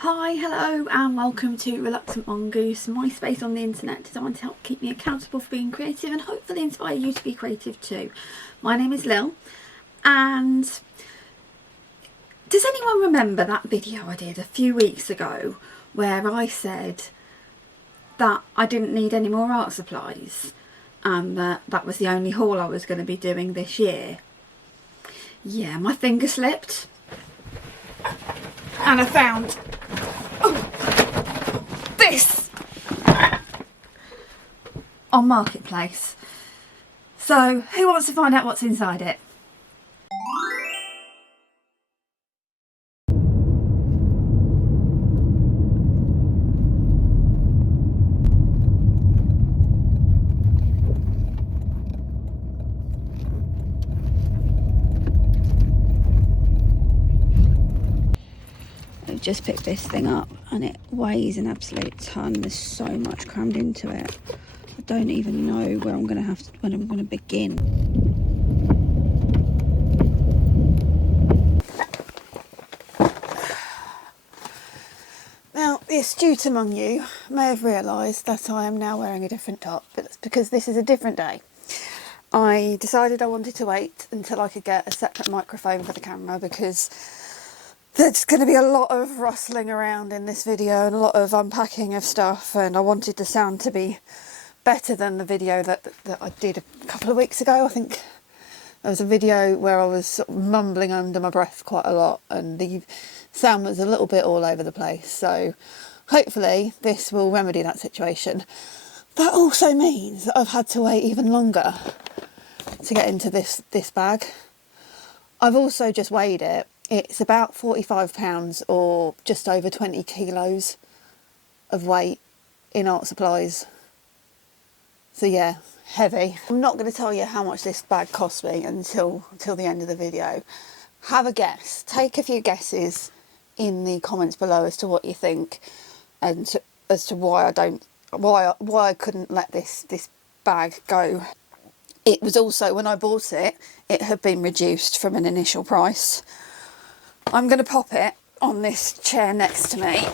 Hi, hello and welcome to Reluctant Mongoose, my space on the internet designed to help keep me accountable for being creative and hopefully inspire you to be creative too. My name is Lil, and does anyone remember that video I did a few weeks ago where I said that I didn't need any more art supplies and that was the only haul I was going to be doing this year? Yeah, my finger slipped and I found this on Marketplace. So who wants to find out what's inside it? I've just picked this thing up and it weighs an absolute ton. There's so much crammed into it. I don't even know where I'm going to begin. Now, the astute among you may have realised that I am now wearing a different top, but that's because this is a different day. I decided I wanted to wait until I could get a separate microphone for the camera because there's going to be a lot of rustling around in this video and a lot of unpacking of stuff, and I wanted the sound to be better than the video that I did a couple of weeks ago. I think there was a video where I was sort of mumbling under my breath quite a lot and the sound was a little bit all over the place, so hopefully this will remedy that situation. That also means that I've had to wait even longer to get into this bag. I've also just weighed it. It's about £45 or just over 20 kilos of weight in art supplies. So yeah, heavy. I'm not going to tell you how much this bag cost me until the end of the video. Have a guess. Take a few guesses in the comments below as to what you think and as to why I couldn't let this bag go. It was also, when I bought it, it had been reduced from an initial price. I'm going to pop it on this chair next to me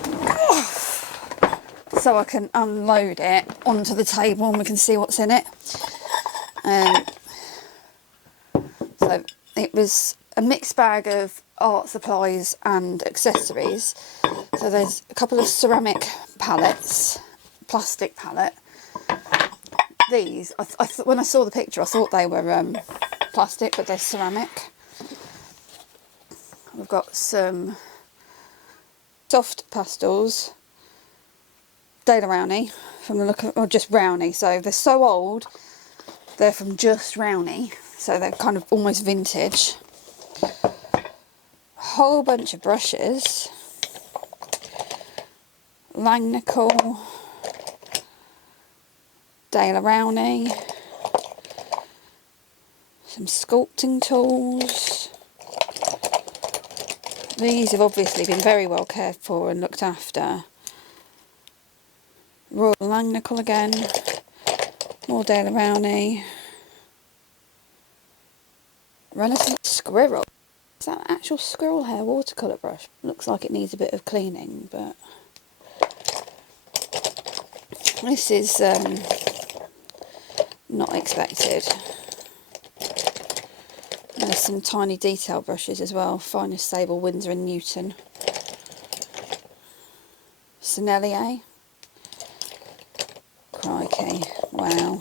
so I can unload it onto the table and we can see what's in it. So it was a mixed bag of art supplies and accessories. So there's a couple of ceramic palettes, plastic palette. These, when I saw the picture I thought they were plastic, but they're ceramic. We've got some soft pastels, Dale Rowney, from the look of, or just Rowney, so they're so old, they're from just Rowney, so they're kind of almost vintage. A whole bunch of brushes, Langnickel, Dale Rowney, some sculpting tools. These have obviously been very well cared for and looked after. Royal Langnickel again, more Dale Rowney. Renaissance Squirrel. Is that an actual squirrel hair watercolour brush? Looks like it needs a bit of cleaning, but this is not expected. There's some tiny detail brushes as well. Finest Sable, Winsor & Newton. Sennelier. Crikey, wow.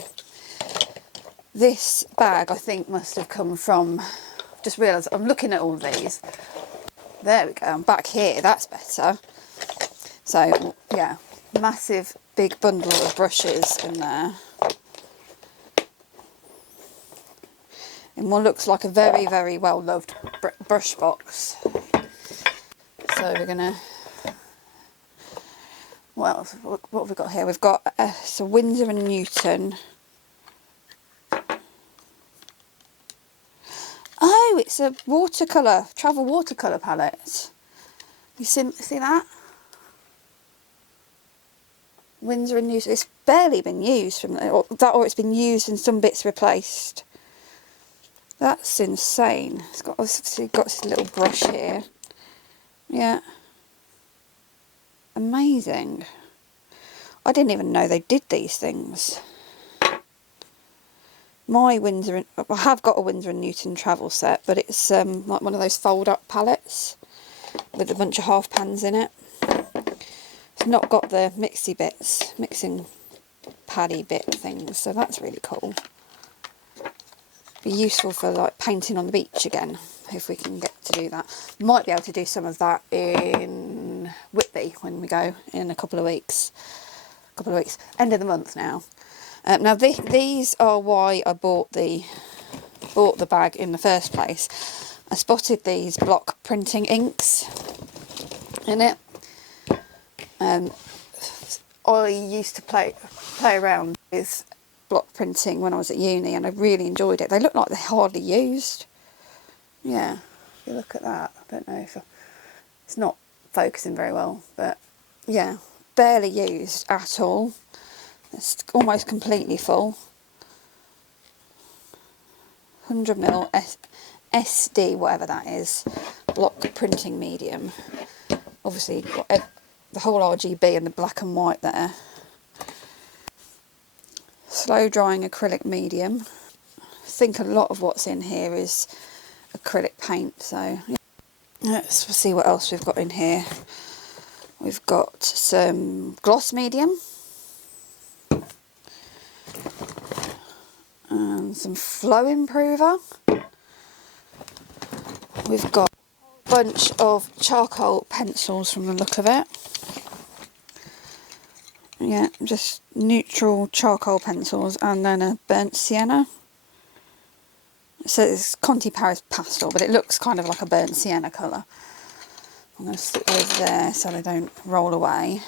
This bag I think must have come from, just realised I'm looking at all these. There we go, I'm back here, that's better. So yeah, massive big bundle of brushes in there. In what looks like a very, very well loved brush box. So we're gonna, what else? What have we got here? We've got some Winsor & Newton. Oh, it's a watercolour, travel watercolour palette. You see that? Winsor & Newton. It's barely been used from or it's been used and some bits replaced. That's insane. It's got, obviously got this little brush here. Yeah. amazing. I didn't even know they did these things. My I have got a Winsor & Newton travel set, but it's like one of those fold-up palettes with a bunch of half pans in it. It's not got the mixing paddy bit things, so that's really cool. Be useful for like painting on the beach again, if we can get to do that. Might be able to do some of that in Whitby when we go in a couple of weeks. End of the month now. Now these are why I bought the bag in the first place. I spotted these block printing inks in it. I used to play around with block printing when I was at uni, and I really enjoyed it. They look like they're hardly used. Yeah, if you look at that, I don't know if it's not focusing very well, but yeah, barely used at all. It's almost completely full. 100mm SD, whatever that is, block printing medium. Obviously got the whole RGB and the black and white there. Slow drying acrylic medium. I think a lot of what's in here is acrylic paint, so yeah. Let's see what else we've got in here. We've got some gloss medium and some flow improver. We've got a bunch of charcoal pencils from the look of it. Yeah, just neutral charcoal pencils, and then a burnt sienna. So it's Conti Paris pastel, but it looks kind of like a burnt sienna colour. I'm going to stick those there so they don't roll away.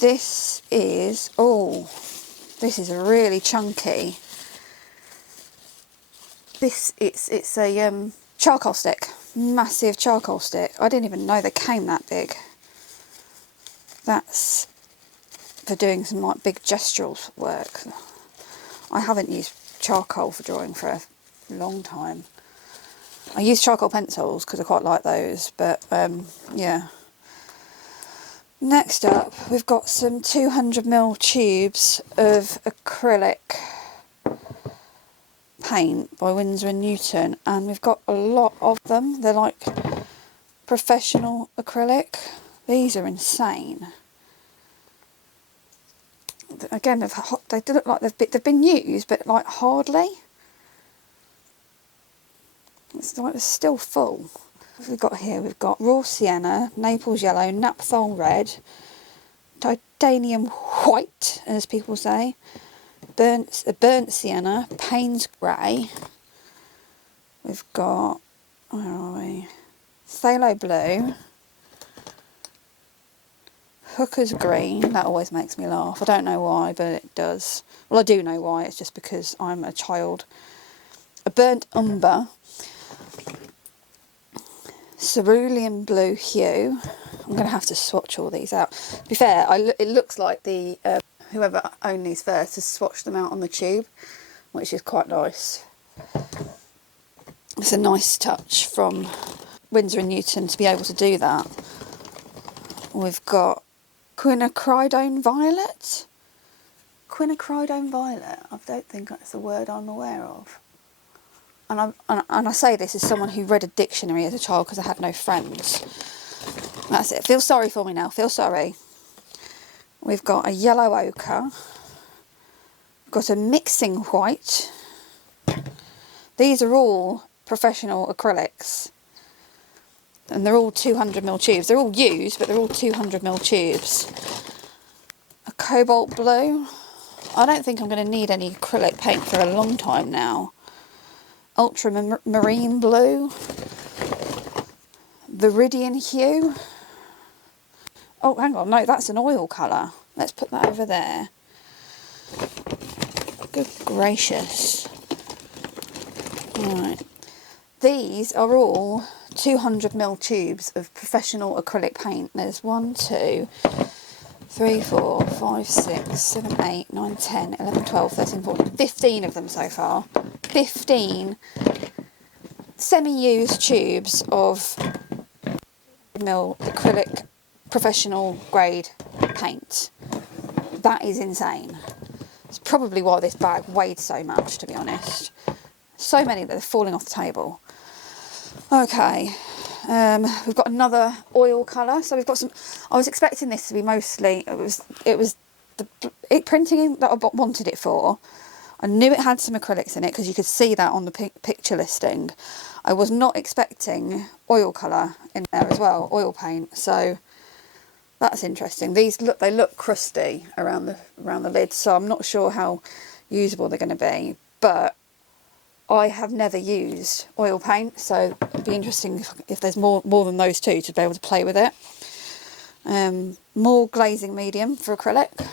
This is, this is really chunky. It's a charcoal stick, massive charcoal stick. I didn't even know they came that big. That's for doing some like big gestural work. I haven't used charcoal for drawing for a long time. I use charcoal pencils because I quite like those, but yeah. Next up, we've got some 200ml tubes of acrylic paint by Winsor & Newton, and we've got a lot of them. They're like professional acrylic. These are insane. Again, they look like they've been used, but like hardly. It's like it's still full. What have we got here? We've got raw sienna, Naples yellow, naphthol red, titanium white, as people say, burnt sienna, Payne's grey. We've got, where are we? Phthalo blue, Hooker's green. That always makes me laugh. I don't know why, but it does. Well, I do know why. It's just because I'm a child. A burnt umber, cerulean blue hue. I'm going to have to swatch all these out. To be fair, it looks like the whoever owned these first has swatched them out on the tube, which is quite nice. It's a nice touch from Winsor & Newton to be able to do that. We've got quinacridone violet. Quinacridone violet. I don't think that's a word I'm aware of. And I say this as someone who read a dictionary as a child because I had no friends. That's it. Feel sorry for me now. Feel sorry. We've got a yellow ochre. We've got a mixing white. These are all professional acrylics. And they're all 200ml tubes. They're all used, but they're all 200ml tubes. A cobalt blue. I don't think I'm going to need any acrylic paint for a long time now. Ultramarine blue. Viridian hue. Oh, hang on. No, that's an oil colour. Let's put that over there. Good gracious. Right. These are all 200ml tubes of professional acrylic paint. There's 1, 2, 3, 4, 5, 6, 7, 8, 9, 10, 11, 12, 13, 14, 15 of them so far. 15 semi-used tubes of ml acrylic professional grade paint. That is insane. It's probably why this bag weighed so much, to be honest. So many that they're falling off the table. Okay, we've got another oil colour. So we've got some. I was expecting this to be mostly. It was the printing that I wanted it for. I knew it had some acrylics in it because you could see that on the picture listing. I was not expecting oil colour in there as well, oil paint. So that's interesting. These they look crusty around the lid, so I'm not sure how usable they're going to be. But I have never used oil paint, so it'd be interesting if there's more than those two to be able to play with it. More glazing medium for acrylic.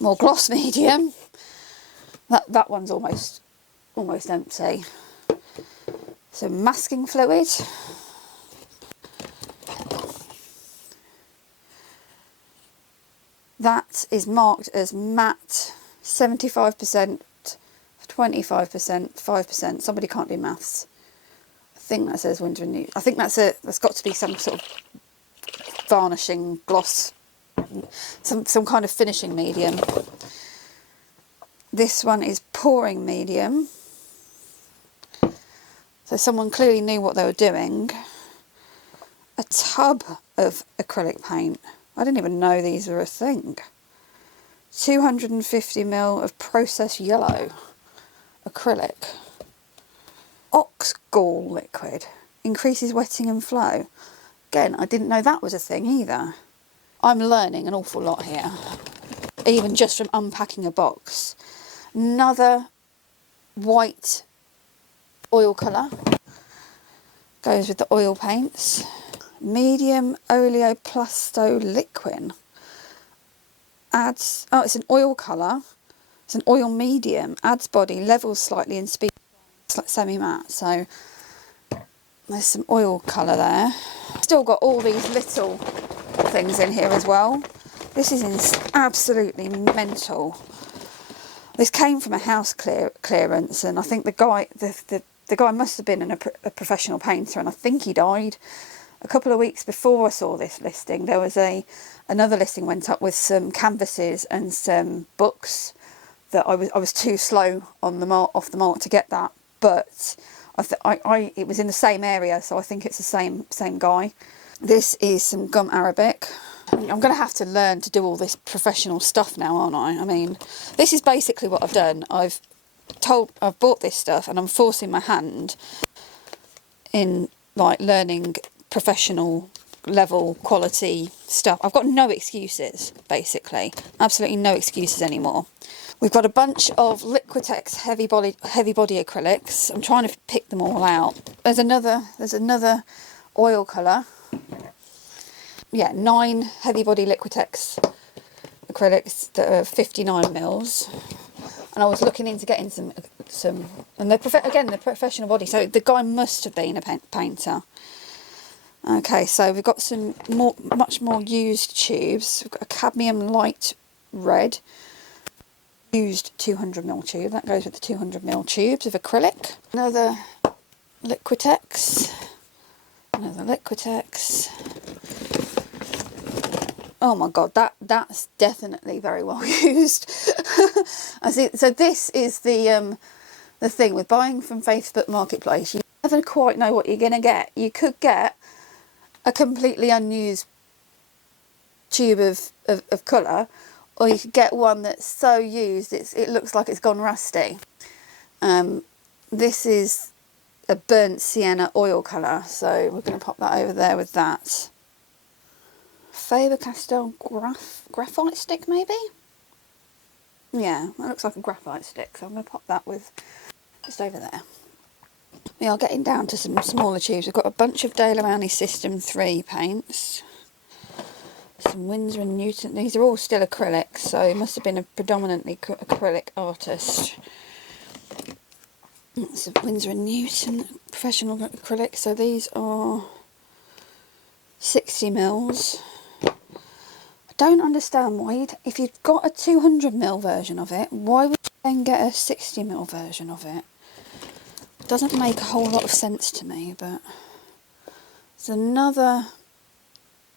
More gloss medium. That one's almost empty. So masking fluid. That is marked as matte 75%, 25%, 5%. Somebody can't do maths. I think that says Windsor & Newton. I think that's got to be some sort of varnishing gloss, some kind of finishing medium. This one is pouring medium. So someone clearly knew what they were doing. A tub of acrylic paint. I didn't even know these were a thing. 250ml of processed yellow acrylic. Ox gall liquid. Increases wetting and flow. Again, I didn't know that was a thing either. I'm learning an awful lot here. Even just from unpacking a box. Another white oil colour. Goes with the oil paints. Medium oleoplasto liquid. Adds, oh, it's an oil colour. It's an oil medium. Adds body, levels slightly and speed. It's like semi-matte. So there's some oil colour there. Still got all these little things in here as well. This is absolutely mental. This came from a house clearance, and I think the guy must have been a professional painter, and I think he died. A couple of weeks before I saw this listing, there was another listing went up with some canvases and some books that I was too slow on the off the mark to get that, but it was in the same area, so I think it's the same guy. This is some gum arabic. I'm going to have to learn to do all this professional stuff now, aren't I? I mean, this is basically what I've done. I've bought this stuff and I'm forcing my hand in like learning professional level quality stuff. I've got no excuses, basically. Absolutely no excuses anymore. We've got a bunch of Liquitex heavy body acrylics. I'm trying to pick them all out. There's another oil colour. Yeah, 9 heavy body Liquitex acrylics that are 59ml. And I was looking into getting some, and they're professional body. So the guy must have been a painter. Okay, so we've got some much more used tubes. We've got a cadmium light red, used 200ml tube. That goes with the 200ml tubes of acrylic. Another Liquitex. Oh my god, that's definitely very well used. I see. So this is the thing with buying from Facebook Marketplace. You never quite know what you're gonna get. You could get a completely unused tube of colour, or you could get one that's so used it looks like it's gone rusty. This is a burnt sienna oil colour, so we're going to pop that over there with that. Faber-Castell graphite stick, maybe? Yeah, that looks like a graphite stick, so I'm going to pop that with just over there. We are getting down to some smaller tubes. We've got a bunch of De La Rowney System 3 paints. Some Windsor & Newton. These are all still acrylics, so it must have been a predominantly acrylic artist. That's a Windsor & Newton professional acrylic. So these are 60ml. I don't understand why, if you've got a 200ml version of it, why would you then get a 60ml version of it? It doesn't make a whole lot of sense to me, but there's another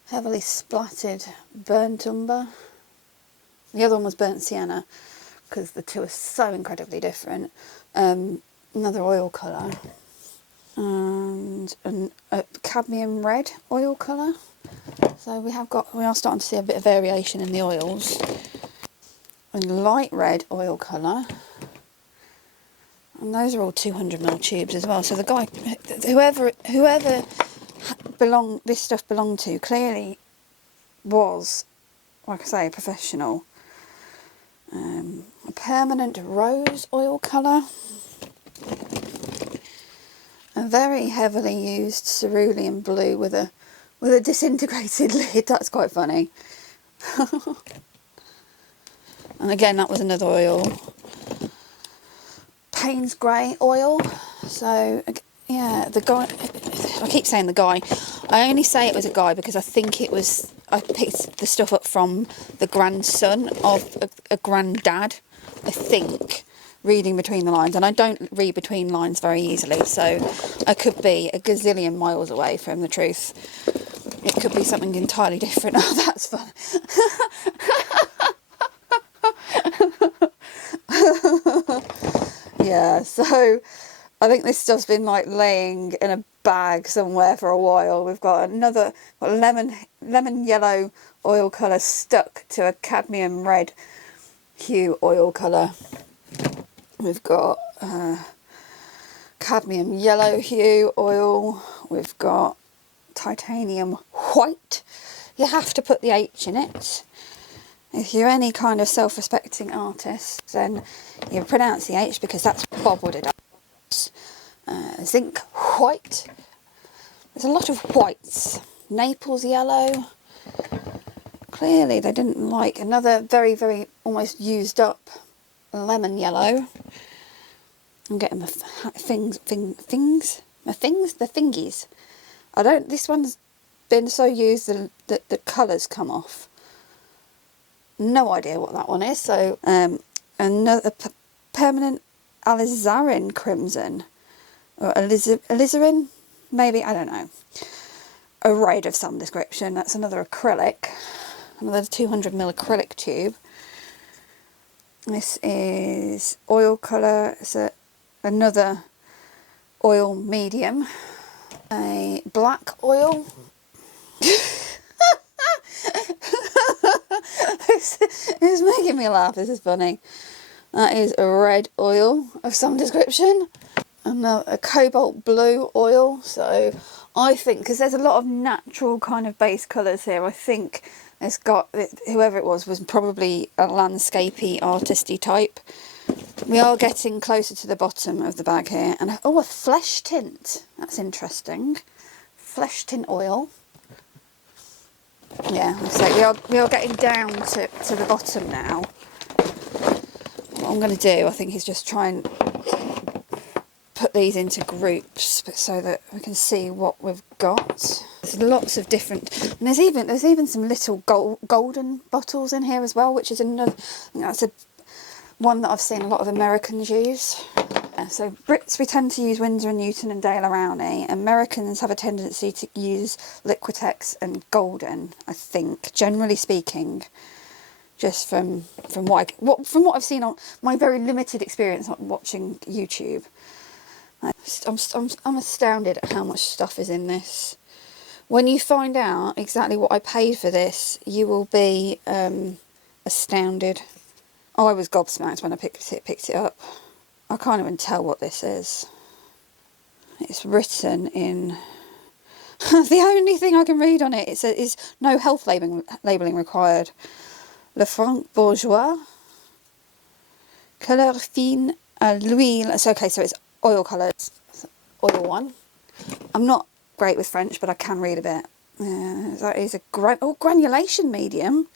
heavily splattered burnt umber. The other one was burnt sienna, because the two are so incredibly different. Another oil colour, and a cadmium red oil colour. So we are starting to see a bit of variation in the oils. And light red oil colour, and those are all 200ml tubes as well. So the guy, whoever this stuff belonged to, clearly was, like I say, a professional. A permanent rose oil colour, a very heavily used cerulean blue with a disintegrated lid. That's quite funny. And again, that was another oil. Payne's grey oil. So yeah, the guy, I keep saying the guy, I only say it was a guy because I think it was, I picked the stuff up from the grandson of a granddad, I think, reading between the lines. And I don't read between lines very easily, so I could be a gazillion miles away from the truth. It could be something entirely different. Oh, that's fun. Yeah, so I think this stuff's been like laying in a bag somewhere for a while. We've got another lemon yellow oil colour stuck to a cadmium red hue oil colour. We've got cadmium yellow hue oil. We've got titanium white. You have to put the H in it. If you're any kind of self-respecting artist, then you pronounce the H because that's what Bob would have done. Zinc white. There's a lot of whites. Naples yellow. Clearly they didn't like another very, very almost used up lemon yellow. I'm getting the thingies. This one's been so used that the colours come off. No idea what that one is. So another permanent alizarin crimson, or alizarin, maybe, I don't know. A red of some description. That's another acrylic, another 200ml acrylic tube. This is oil colour. It's another oil medium. A black oil. It's making me laugh. This is funny. That is a red oil of some description. And a cobalt blue oil. So I think, because there's a lot of natural kind of base colours here, I think it's got, whoever it was probably a landscapey, artisty type. We are getting closer to the bottom of the bag here. And oh, a flesh tint. That's interesting. Flesh tint oil. Yeah, so we are getting down to the bottom now. What I'm going to do, I think, is just try and put these into groups, but so that we can see what we've got. There's lots of different, and there's even some little golden bottles in here as well, which is another. I think that's one that I've seen a lot of Americans use. So Brits, we tend to use Winsor & Newton and Dale Arowney. Americans have a tendency to use Liquitex and Golden, I think, generally speaking, just from what I've seen on my very limited experience watching YouTube. I'm astounded at how much stuff is in this. When you find out exactly what I paid for this, you will be astounded. Oh, I was gobsmacked when I picked it up. I can't even tell what this is. It's written in... the only thing I can read on it is no health labelling required. Le Franc Bourgeois. Couleur fine à l'huile. It's okay, so it's oil colours. Oil one. I'm not great with French, but I can read a bit. That is a granulation medium.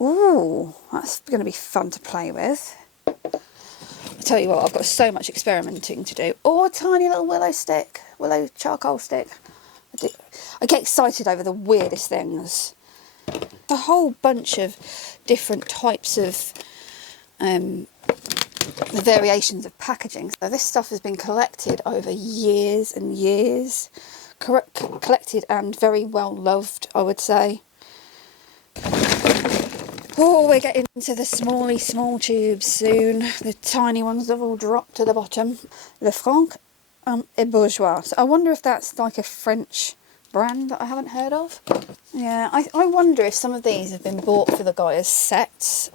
Ooh, that's going to be fun to play with. I tell you what, I've got so much experimenting to do. Oh, a tiny little willow charcoal stick. I get excited over the weirdest things. A whole bunch of different types of the variations of packaging. So this stuff has been collected over years and years. collected and very well loved, I would say. Oh, we're getting into the small tubes soon. The tiny ones have all dropped to the bottom. Le Franc et Bourgeois. So I wonder if that's like a French brand that I haven't heard of. Yeah, I wonder if some of these have been bought for the guy as sets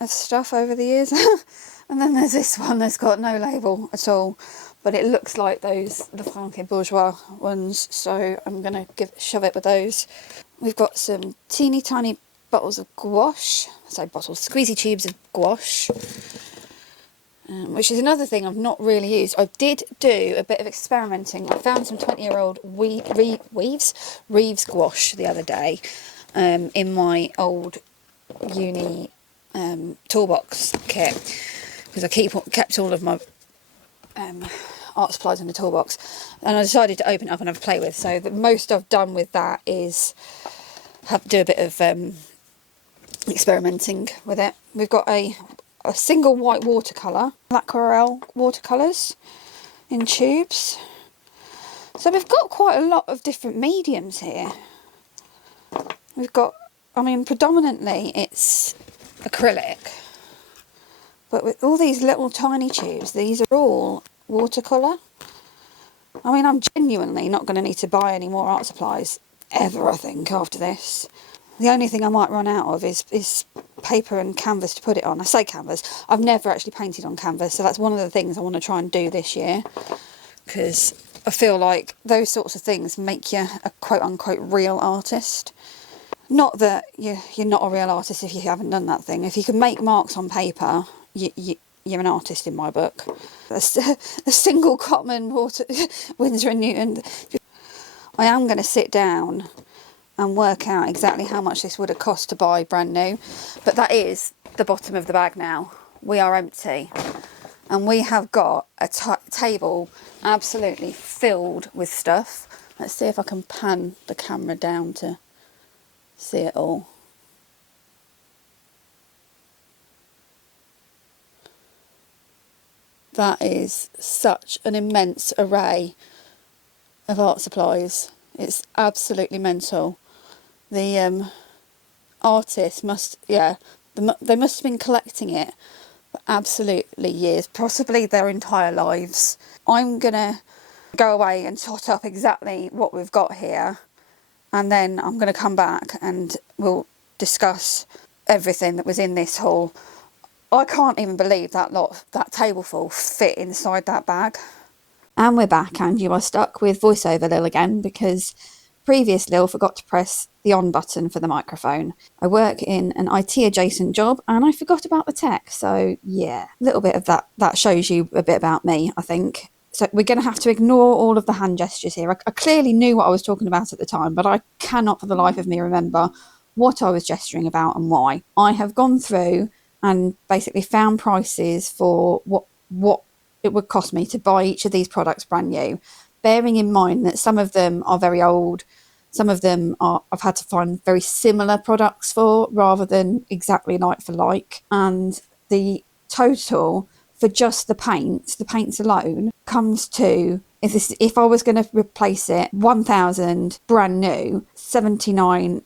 of stuff over the years. And then there's this one that's got no label at all, but it looks like those Le Franc et Bourgeois ones, so I'm going to shove it with those. We've got some teeny tiny bottles of gouache, squeezy tubes of gouache, which is another thing I've not really used. I did do a bit of experimenting. I found some 20-year-old Reeves gouache the other day in my old uni toolbox kit, because I kept all of my art supplies in the toolbox, and I decided to open it up and have a play with. So the most I've done with that is do a bit of experimenting with it. We've got a single white watercolour, aquarelle watercolours in tubes. So we've got quite a lot of different mediums here. We've got, I mean, predominantly it's acrylic, but with all these little tiny tubes, these are all watercolour. I mean, I'm genuinely not going to need to buy any more art supplies ever, I think, after this. The only thing I might run out of is paper and canvas to put it on. I say canvas, I've never actually painted on canvas, so that's one of the things I want to try and do this year, because I feel like those sorts of things make you a quote-unquote real artist. Not that you're not a real artist if you haven't done that thing. If you can make marks on paper, you're an artist in my book. A single Cotman Winsor & Newton. I am going to sit down and work out exactly how much this would have cost to buy brand new. But that is the bottom of the bag now. We are empty. And we have got a table absolutely filled with stuff. Let's see if I can pan the camera down to see it all. That is such an immense array of art supplies. It's absolutely mental. The artist they must have been collecting it for absolutely years, possibly their entire lives. I'm gonna go away and tot up exactly what we've got here, and then I'm gonna come back and we'll discuss everything that was in this haul. I can't even believe that tableful fit inside that bag. And we're back, and you are stuck with voiceover Lil again, because previous Lil forgot to press the on button for the microphone. I work in an IT adjacent job and I forgot about the tech, so yeah, a little bit of that shows you a bit about me, I think. So we're going to have to ignore all of the hand gestures here. I clearly knew what I was talking about at the time, but I cannot for the life of me remember what I was gesturing about and why. I have gone through and basically found prices for what it would cost me to buy each of these products brand new, bearing in mind that some of them are very old, some of them I've had to find very similar products for rather than exactly like for like, and the total for just the paints alone comes to, if I was going to replace it, £1,000 brand new, £79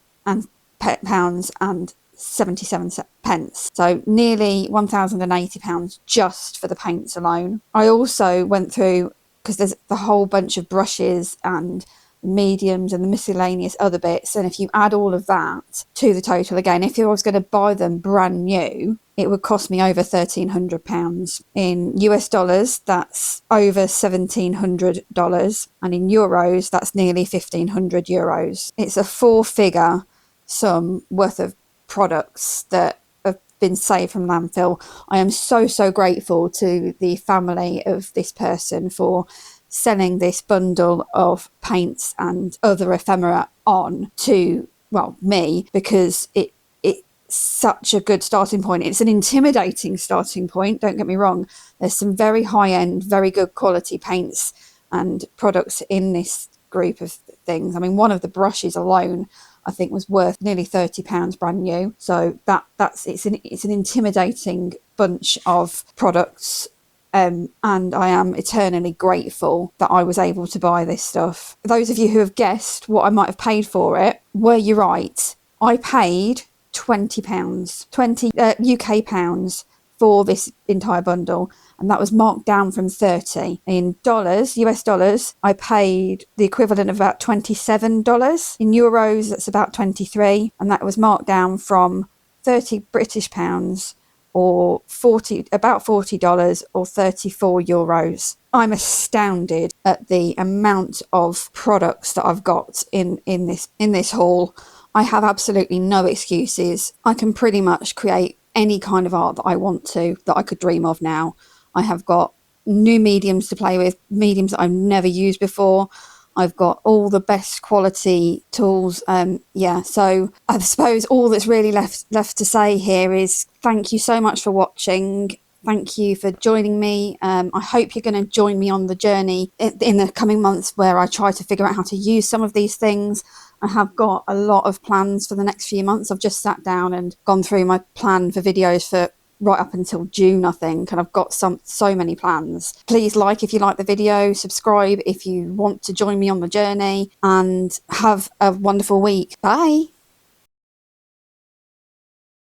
and 77 pence, so nearly £1,080 just for the paints alone. I also went through, because there's the whole bunch of brushes and mediums and the miscellaneous other bits, and if you add all of that to the total, again, if I was going to buy them brand new, it would cost me over £1,300. In US dollars, that's over $1,700, and in euros, that's nearly 1,500 euros. It's a 4-figure sum worth of products that have been saved from landfill. I am so grateful to the family of this person for selling this bundle of paints and other ephemera on to, well, me, because it's such a good starting point. It's an intimidating starting point, don't get me wrong. There's some very high-end, very good quality paints and products in this group of things. I mean, one of the brushes alone I think was worth nearly £30 brand new. So it's an intimidating bunch of products and I am eternally grateful that I was able to buy this stuff. Those of you who have guessed what I might have paid for it, were you right? I paid £20, 20 UK pounds for this entire bundle, and that was marked down from 30. In dollars, US dollars, I paid the equivalent of about $27. In euros, that's about 23, and that was marked down from 30 British pounds or about $40 or 34 euros. I'm astounded at the amount of products that I've got in this haul. I have absolutely no excuses. I can pretty much create any kind of art that I want to, that I could dream of now. I have got new mediums to play with, mediums that I've never used before. I've got all the best quality tools. So I suppose all that's really left to say here is thank you so much for watching. Thank you for joining me. I hope you're going to join me on the journey in the coming months where I try to figure out how to use some of these things. I have got a lot of plans for the next few months. I've just sat down and gone through my plan for videos for right up until June, I think, and I've got so many plans. Please like if you like the video, subscribe if you want to join me on the journey, and have a wonderful week. Bye.